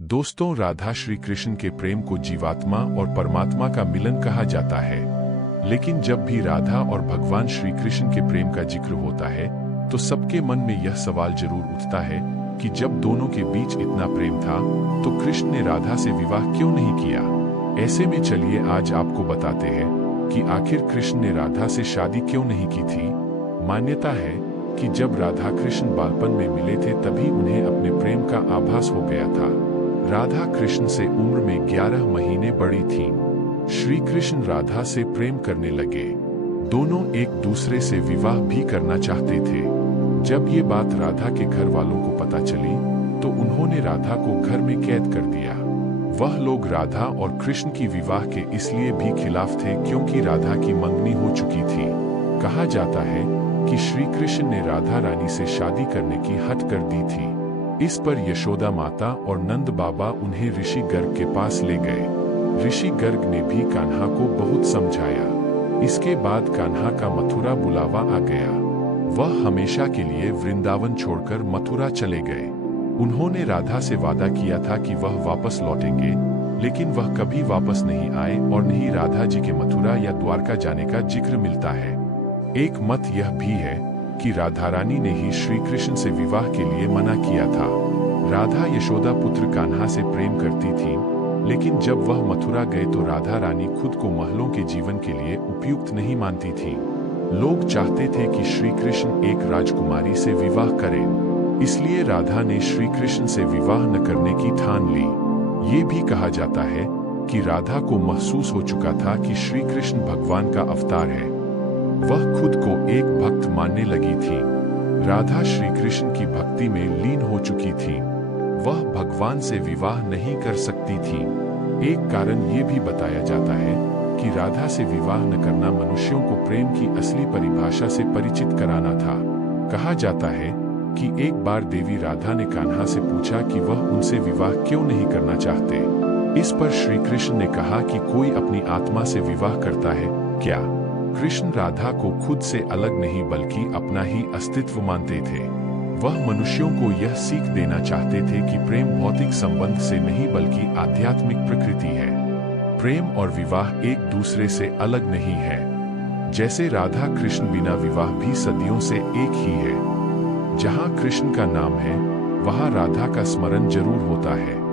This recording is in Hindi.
दोस्तों, राधा श्री कृष्ण के प्रेम को जीवात्मा और परमात्मा का मिलन कहा जाता है। लेकिन जब भी राधा और भगवान श्री कृष्ण के प्रेम का जिक्र होता है तो सबके मन में यह सवाल जरूर उठता है कि जब दोनों के बीच इतना प्रेम था तो कृष्ण ने राधा से विवाह क्यों नहीं किया। ऐसे में चलिए आज आपको बताते हैं कि आखिर कृष्ण ने राधा से शादी क्यों नहीं की थी। मान्यता है कि जब राधा कृष्ण बालपन में मिले थे तभी उन्हें अपने प्रेम का आभास हो गया था। राधा कृष्ण से उम्र में 11 महीने बड़ी थीं। श्री कृष्ण राधा से प्रेम करने लगे। दोनों एक दूसरे से विवाह भी करना चाहते थे। जब ये बात राधा के घर वालों को पता चली तो उन्होंने राधा को घर में कैद कर दिया। वह लोग राधा और कृष्ण की विवाह के इसलिए भी खिलाफ थे क्योंकि राधा की मंगनी हो चुकी थी। कहा जाता है कि श्री कृष्ण ने राधा रानी से शादी करने की हद कर दी थी। इस पर यशोदा माता और नंद बाबा उन्हें ऋषि गर्ग के पास ले गए। ऋषि गर्ग ने भी कान्हा को बहुत समझाया। इसके बाद कान्हा का मथुरा बुलावा आ गया। वह हमेशा के लिए वृंदावन छोड़कर मथुरा चले गए। उन्होंने राधा से वादा किया था कि वह वापस लौटेंगे, लेकिन वह कभी वापस नहीं आए और नहीं राधा जी के मथुरा या द्वारका जाने का जिक्र मिलता है। एक मत यह भी है कि राधा रानी ने ही श्री कृष्ण से विवाह के लिए मना किया था। राधा यशोदा पुत्र कान्हा से प्रेम करती थी, लेकिन जब वह मथुरा गए तो राधा रानी खुद को महलों के जीवन के लिए उपयुक्त नहीं मानती थी। लोग चाहते थे कि श्री कृष्ण एक राजकुमारी से विवाह करें, इसलिए राधा ने श्री कृष्ण से विवाह न करने की ठान ली। ये भी कहा जाता है कि राधा को महसूस हो चुका था कि श्री कृष्ण भगवान का अवतार है। वह खुद को एक भक्त मानने लगी थी। राधा श्री कृष्ण की भक्ति में लीन हो चुकी थी। वह भगवान से विवाह नहीं कर सकती थी। एक कारण ये भी बताया जाता है कि राधा से विवाह न करना मनुष्यों को प्रेम की असली परिभाषा से परिचित कराना था। कहा जाता है कि एक बार देवी राधा ने कान्हा से पूछा कि वह उनसे विवाह क्यों नहीं करना चाहते। इस पर श्री कृष्ण ने कहा कि कोई अपनी आत्मा से विवाह करता है क्या। कृष्ण राधा को खुद से अलग नहीं बल्कि अपना ही अस्तित्व मानते थे। वह मनुष्यों को यह सीख देना चाहते थे कि प्रेम भौतिक संबंध से नहीं बल्कि आध्यात्मिक प्रकृति है। प्रेम और विवाह एक दूसरे से अलग नहीं है। जैसे राधा कृष्ण बिना विवाह भी सदियों से एक ही है। जहाँ कृष्ण का नाम है वहाँ राधा का स्मरण जरूर होता है।